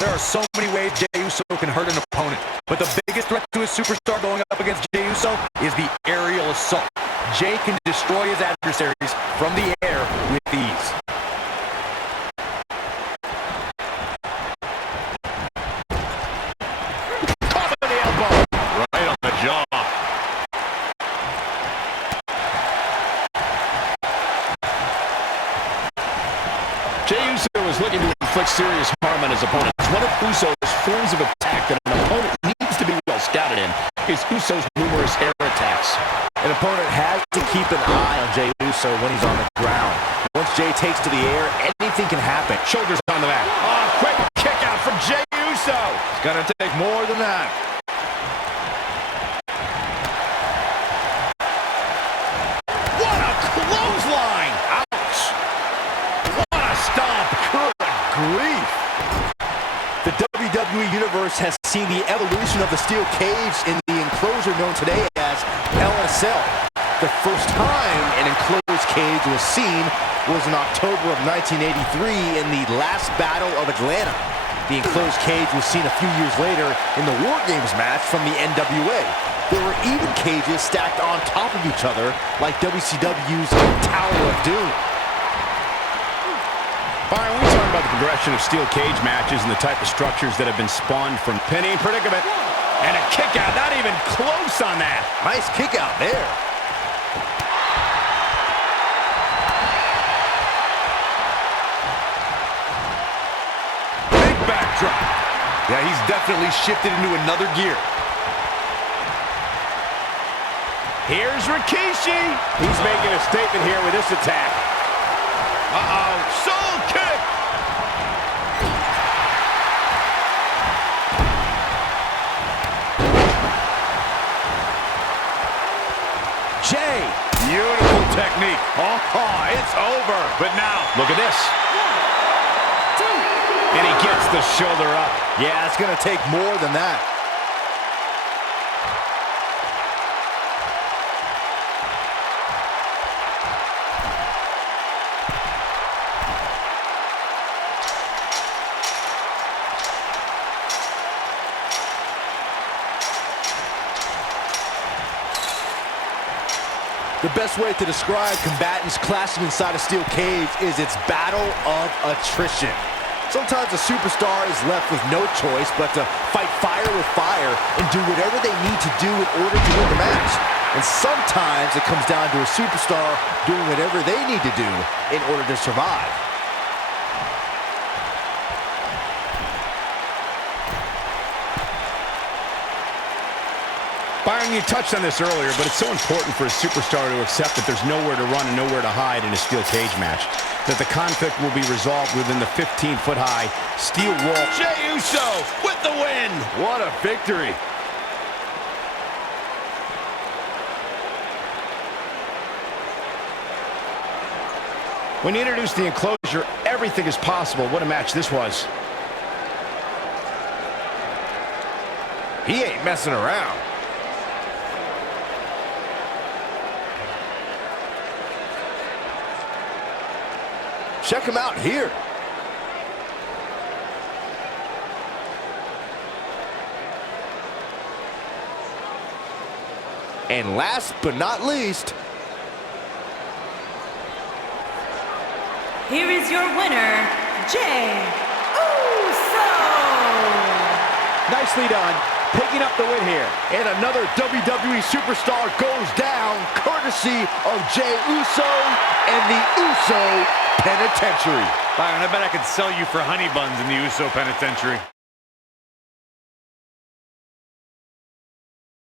There are so many ways Jey Uso can hurt an opponent, but the biggest threat to a superstar going up against Jey Uso is the aerial assault. Jey can destroy his adversaries from the air with ease. Top of the elbow. Right on the jaw. Jey Uso is looking to inflict serious harm on his opponent. One of Uso's forms of attack that an opponent needs to be well scouted in is Uso's numerous air attacks. An opponent has to keep an eye on Jey Uso when he's on the ground. Once Jey takes to the air, anything can happen. Shoulders on the mat. Oh, quick kick out from Jey Uso. It's gonna take more than that. What a clothesline. Ouch. What a stomp. Good grief. The WWE Universe has seen the evolution of the steel cage in the enclosure known today as LSL. The first time an enclosed cage was seen was in October of 1983 in the last Battle of Atlanta. The enclosed cage was seen a few years later in the War Games match from the NWA. There were even cages stacked on top of each other like WCW's Tower of Doom. Byron, we talk about the progression of steel cage matches and the type of structures that have been spawned from pinning predicament. And a kick out, not even close on that. Nice kick out there. Big backdrop. Yeah, he's definitely shifted into another gear. Here's Rikishi. He's making a statement here with this attack. Uh-oh, soul kick. Jey. Beautiful technique. Oh, it's over. But now, look at this. 1, 2. And he gets the shoulder up. Yeah, it's gonna take more than that. The best way to describe combatants clashing inside a steel cage is its battle of attrition. Sometimes a superstar is left with no choice but to fight fire with fire and do whatever they need to do in order to win the match. And sometimes it comes down to a superstar doing whatever they need to do in order to survive. Byron, you touched on this earlier, but it's so important for a superstar to accept that there's nowhere to run and nowhere to hide in a steel cage match. That the conflict will be resolved within the 15-foot-high steel wall. Jey Uso with the win! What a victory! When you introduce the enclosure, everything is possible. What a match this was. He ain't messing around. Check him out here. And last but not least, Here is your winner, Jey Uso. nicely done, picking up the win here. And another WWE superstar goes down, courtesy of Jey Uso and the Uso Penitentiary. Byron, I bet I could sell you for honey buns in the Uso Penitentiary.